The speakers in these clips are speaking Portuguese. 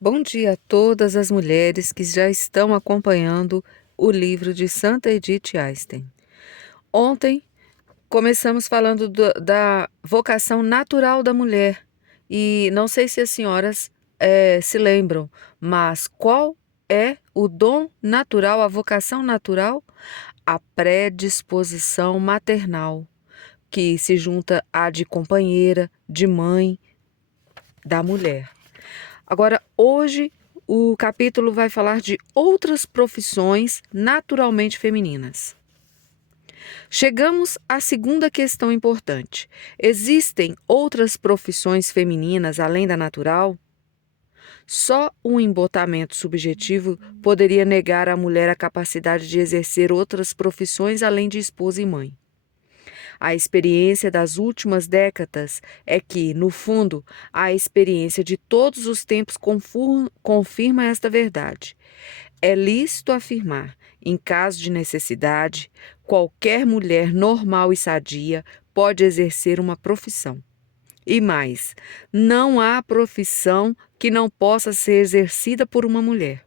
Bom dia a todas as mulheres que já estão acompanhando o livro de Santa Edith Einstein. Ontem começamos falando da vocação natural da mulher e não sei se as senhoras se lembram, mas qual é o dom natural, a vocação natural? A predisposição maternal, que se junta à de companheira, de mãe da mulher. Agora, hoje, o capítulo vai falar de outras profissões naturalmente femininas. Chegamos à segunda questão importante. Existem outras profissões femininas além da natural? Só um embotamento subjetivo poderia negar à mulher a capacidade de exercer outras profissões além de esposa e mãe. A experiência das últimas décadas é que, no fundo, a experiência de todos os tempos confirma esta verdade. É lícito afirmar, em caso de necessidade, qualquer mulher normal e sadia pode exercer uma profissão. E mais, não há profissão que não possa ser exercida por uma mulher.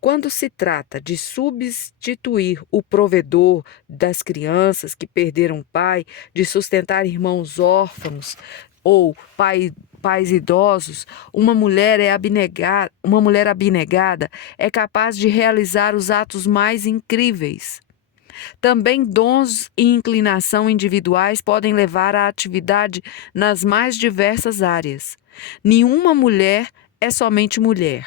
Quando se trata de substituir o provedor das crianças que perderam o pai, de sustentar irmãos órfãos ou pais idosos, uma mulher abnegada é capaz de realizar os atos mais incríveis. Também dons e inclinação individuais podem levar à atividade nas mais diversas áreas. Nenhuma mulher é somente mulher.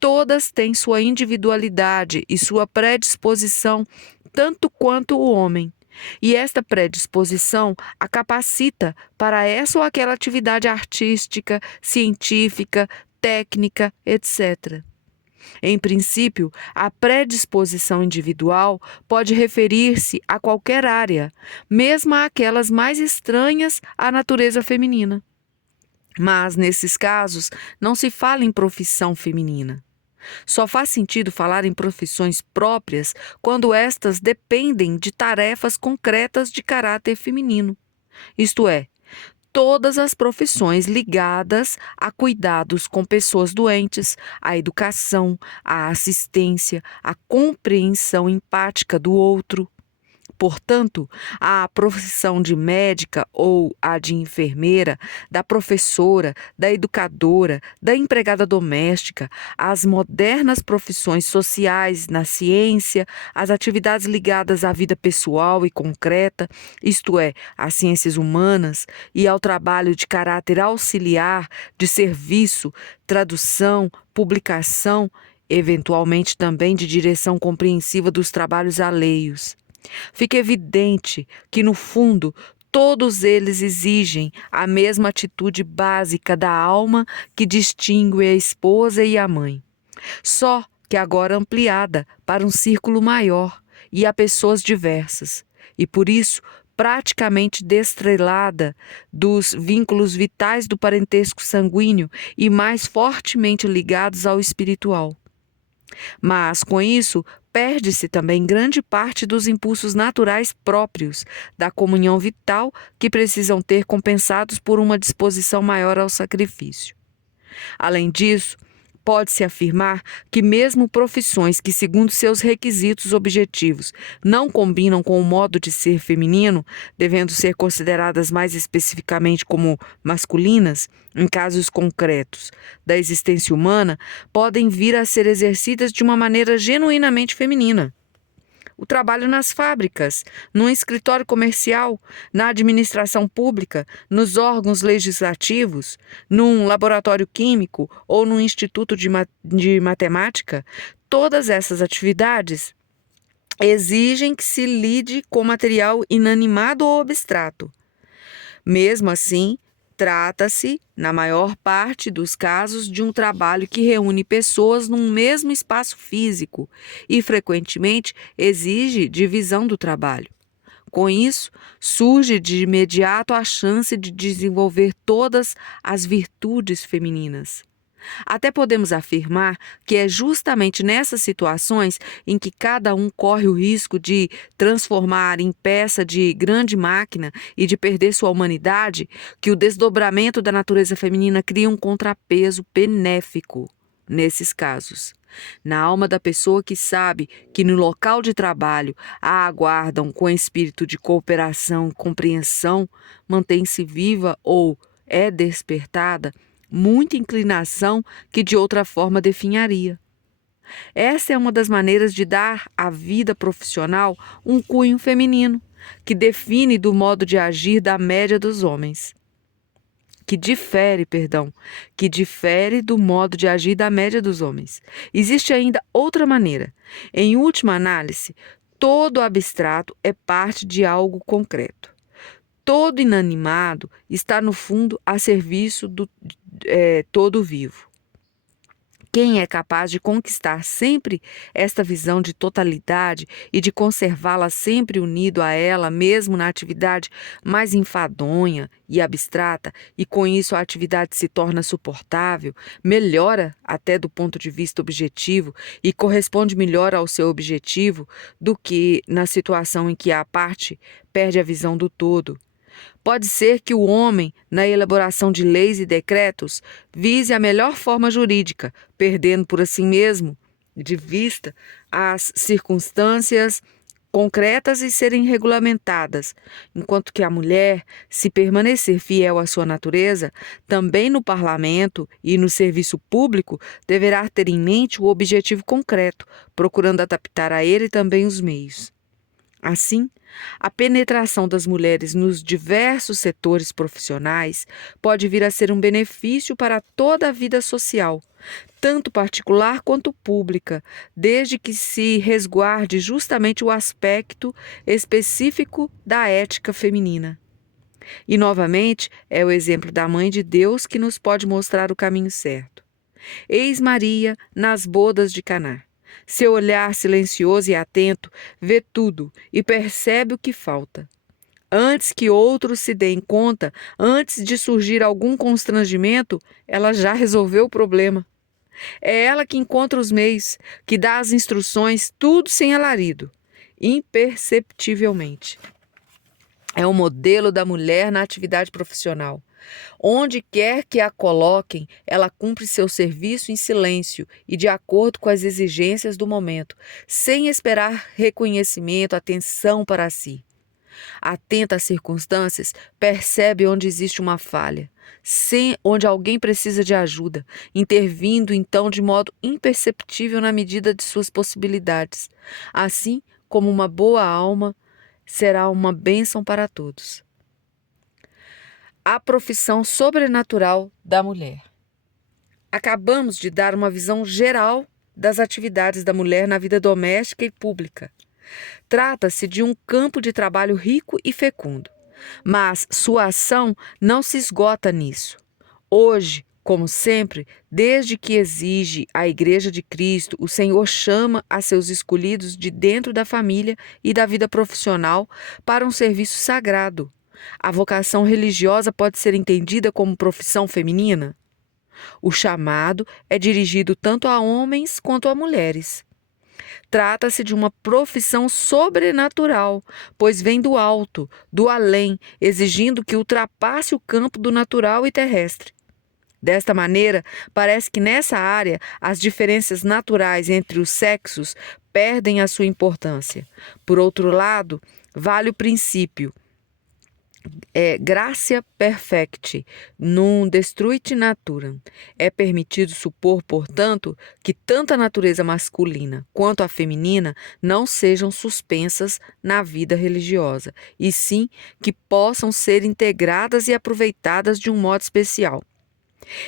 Todas têm sua individualidade e sua predisposição, tanto quanto o homem. E esta predisposição a capacita para essa ou aquela atividade artística, científica, técnica, etc. Em princípio, a predisposição individual pode referir-se a qualquer área, mesmo àquelas mais estranhas à natureza feminina. Mas, nesses casos, não se fala em profissão feminina. Só faz sentido falar em profissões próprias quando estas dependem de tarefas concretas de caráter feminino. Isto é, todas as profissões ligadas a cuidados com pessoas doentes, à educação, à assistência, à compreensão empática do outro. Portanto, a profissão de médica ou a de enfermeira, da professora, da educadora, da empregada doméstica, as modernas profissões sociais na ciência, as atividades ligadas à vida pessoal e concreta, isto é, às ciências humanas e ao trabalho de caráter auxiliar, de serviço, tradução, publicação, eventualmente também de direção compreensiva dos trabalhos alheios. Fica evidente que, no fundo, todos eles exigem a mesma atitude básica da alma que distingue a esposa e a mãe, só que agora ampliada para um círculo maior e a pessoas diversas, e por isso praticamente destrelada dos vínculos vitais do parentesco sanguíneo e mais fortemente ligados ao espiritual. Mas, com isso, perde-se também grande parte dos impulsos naturais próprios da comunhão vital que precisam ter compensados por uma disposição maior ao sacrifício. Além disso, pode-se afirmar que mesmo profissões que, segundo seus requisitos objetivos, não combinam com o modo de ser feminino, devendo ser consideradas mais especificamente como masculinas, em casos concretos da existência humana, podem vir a ser exercidas de uma maneira genuinamente feminina. O trabalho nas fábricas, num escritório comercial, na administração pública, nos órgãos legislativos, num laboratório químico ou num instituto de matemática, todas essas atividades exigem que se lide com material inanimado ou abstrato. Mesmo assim, trata-se, na maior parte dos casos, de um trabalho que reúne pessoas num mesmo espaço físico e, frequentemente, exige divisão do trabalho. Com isso, surge de imediato a chance de desenvolver todas as virtudes femininas. Até podemos afirmar que é justamente nessas situações em que cada um corre o risco de transformar em peça de grande máquina e de perder sua humanidade, que o desdobramento da natureza feminina cria um contrapeso benéfico nesses casos. Na alma da pessoa que sabe que no local de trabalho a aguardam com espírito de cooperação e compreensão, mantém-se viva ou é despertada muita inclinação que de outra forma definharia. Essa é uma das maneiras de dar à vida profissional um cunho feminino, que define do modo de agir da média dos homens. Que difere do modo de agir da média dos homens. Existe ainda outra maneira. Em última análise, todo abstrato é parte de algo concreto. Todo inanimado está, no fundo, a serviço do todo vivo. Quem é capaz de conquistar sempre esta visão de totalidade e de conservá-la sempre unido a ela, mesmo na atividade mais enfadonha e abstrata, e com isso a atividade se torna suportável, melhora até do ponto de vista objetivo e corresponde melhor ao seu objetivo do que na situação em que a parte perde a visão do todo. Pode ser que o homem, na elaboração de leis e decretos, vise a melhor forma jurídica, perdendo por assim mesmo de vista as circunstâncias concretas e serem regulamentadas, enquanto que a mulher, se permanecer fiel à sua natureza, também no parlamento e no serviço público, deverá ter em mente o objetivo concreto, procurando adaptar a ele também os meios. Assim, a penetração das mulheres nos diversos setores profissionais pode vir a ser um benefício para toda a vida social, tanto particular quanto pública, desde que se resguarde justamente o aspecto específico da ética feminina. E, novamente, é o exemplo da Mãe de Deus que nos pode mostrar o caminho certo. Eis Maria nas bodas de Caná. Seu olhar silencioso e atento vê tudo e percebe o que falta. Antes que outros se deem conta, antes de surgir algum constrangimento, ela já resolveu o problema. É ela que encontra os meios, que dá as instruções, tudo sem alarido, imperceptivelmente. É o modelo da mulher na atividade profissional. Onde quer que a coloquem, ela cumpre seu serviço em silêncio e de acordo com as exigências do momento, sem esperar reconhecimento, atenção para si. Atenta às circunstâncias, percebe onde existe uma falha, onde alguém precisa de ajuda, intervindo então de modo imperceptível na medida de suas possibilidades. Assim como uma boa alma será uma bênção para todos. A profissão sobrenatural da mulher. Acabamos de dar uma visão geral das atividades da mulher na vida doméstica e pública. Trata-se de um campo de trabalho rico e fecundo, mas sua ação não se esgota nisso. Hoje, como sempre, desde que exige a Igreja de Cristo, o Senhor chama a seus escolhidos de dentro da família e da vida profissional para um serviço sagrado. A vocação religiosa pode ser entendida como profissão feminina? O chamado é dirigido tanto a homens quanto a mulheres. Trata-se de uma profissão sobrenatural, pois vem do alto, do além, exigindo que ultrapasse o campo do natural e terrestre. Desta maneira, parece que nessa área as diferenças naturais entre os sexos perdem a sua importância. Por outro lado, vale o princípio gratia perfecti, non destruit naturam. É permitido supor, portanto, que tanto a natureza masculina quanto a feminina não sejam suspensas na vida religiosa, e sim que possam ser integradas e aproveitadas de um modo especial.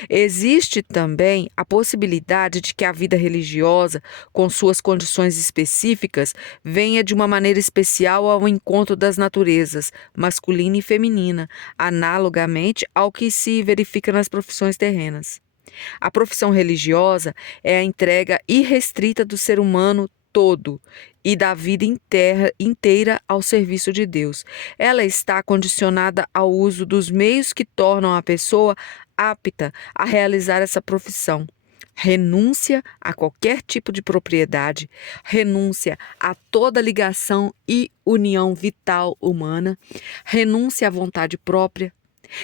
Existe também a possibilidade de que a vida religiosa, com suas condições específicas, venha de uma maneira especial ao encontro das naturezas, masculina e feminina, analogamente ao que se verifica nas profissões terrenas. A profissão religiosa é a entrega irrestrita do ser humano todo e da vida inteira ao serviço de Deus. Ela está condicionada ao uso dos meios que tornam a pessoa apta a realizar essa profissão. renúncia a qualquer tipo de propriedade, renúncia a toda ligação e união vital humana, renúncia à vontade própria.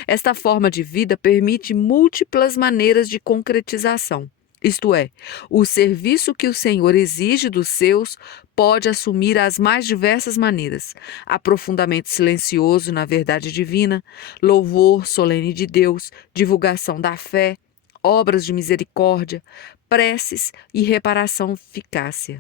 Esta forma de vida permite múltiplas maneiras de concretização. Isto é, o serviço que o Senhor exige dos seus pode assumir as mais diversas maneiras: aprofundamento silencioso na verdade divina, louvor solene de Deus, divulgação da fé, obras de misericórdia, preces e reparação eficácia.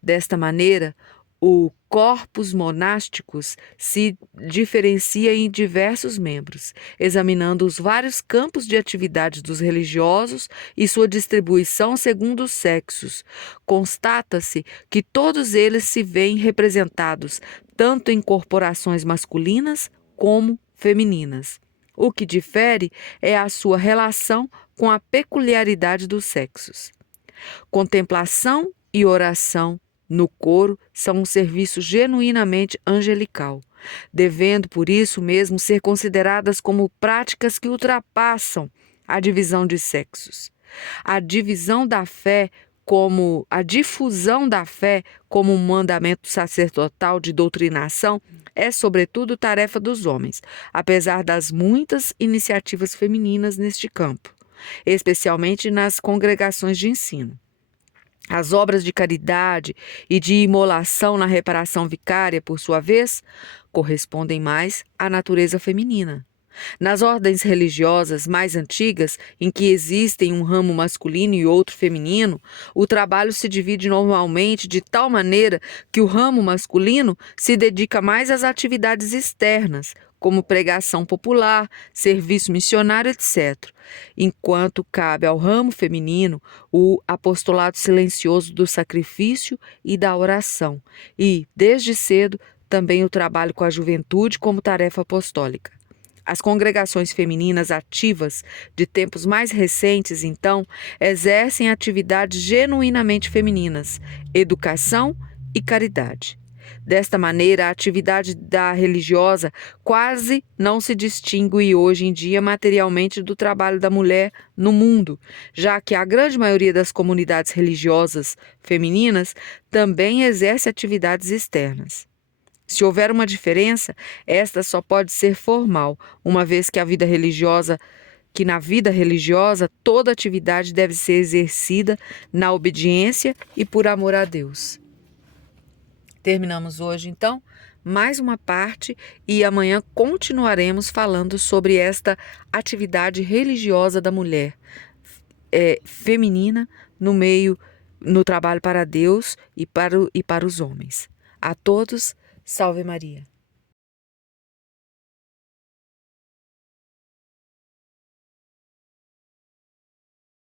Desta maneira, o corpus monásticos se diferencia em diversos membros, examinando os vários campos de atividade dos religiosos e sua distribuição segundo os sexos. Constata-se que todos eles se veem representados tanto em corporações masculinas como femininas. O que difere é a sua relação com a peculiaridade dos sexos. Contemplação e oração no coro são um serviço genuinamente angelical, devendo por isso mesmo ser consideradas como práticas que ultrapassam a divisão de sexos. A difusão da fé como um mandamento sacerdotal de doutrinação é, sobretudo, tarefa dos homens, apesar das muitas iniciativas femininas neste campo, especialmente nas congregações de ensino. As obras de caridade e de imolação na reparação vicária, por sua vez, correspondem mais à natureza feminina. Nas ordens religiosas mais antigas, em que existem um ramo masculino e outro feminino, o trabalho se divide normalmente de tal maneira que o ramo masculino se dedica mais às atividades externas, como pregação popular, serviço missionário, etc., enquanto cabe ao ramo feminino o apostolado silencioso do sacrifício e da oração, e, desde cedo, também o trabalho com a juventude como tarefa apostólica. As congregações femininas ativas de tempos mais recentes, então, exercem atividades genuinamente femininas, educação e caridade. Desta maneira, a atividade da religiosa quase não se distingue hoje em dia materialmente do trabalho da mulher no mundo, já que a grande maioria das comunidades religiosas femininas também exerce atividades externas. Se houver uma diferença, esta só pode ser formal, uma vez que na vida religiosa toda atividade deve ser exercida na obediência e por amor a Deus. Terminamos hoje, então, mais uma parte e amanhã continuaremos falando sobre esta atividade religiosa da mulher feminina no trabalho para Deus e para os homens. A todos, salve Maria.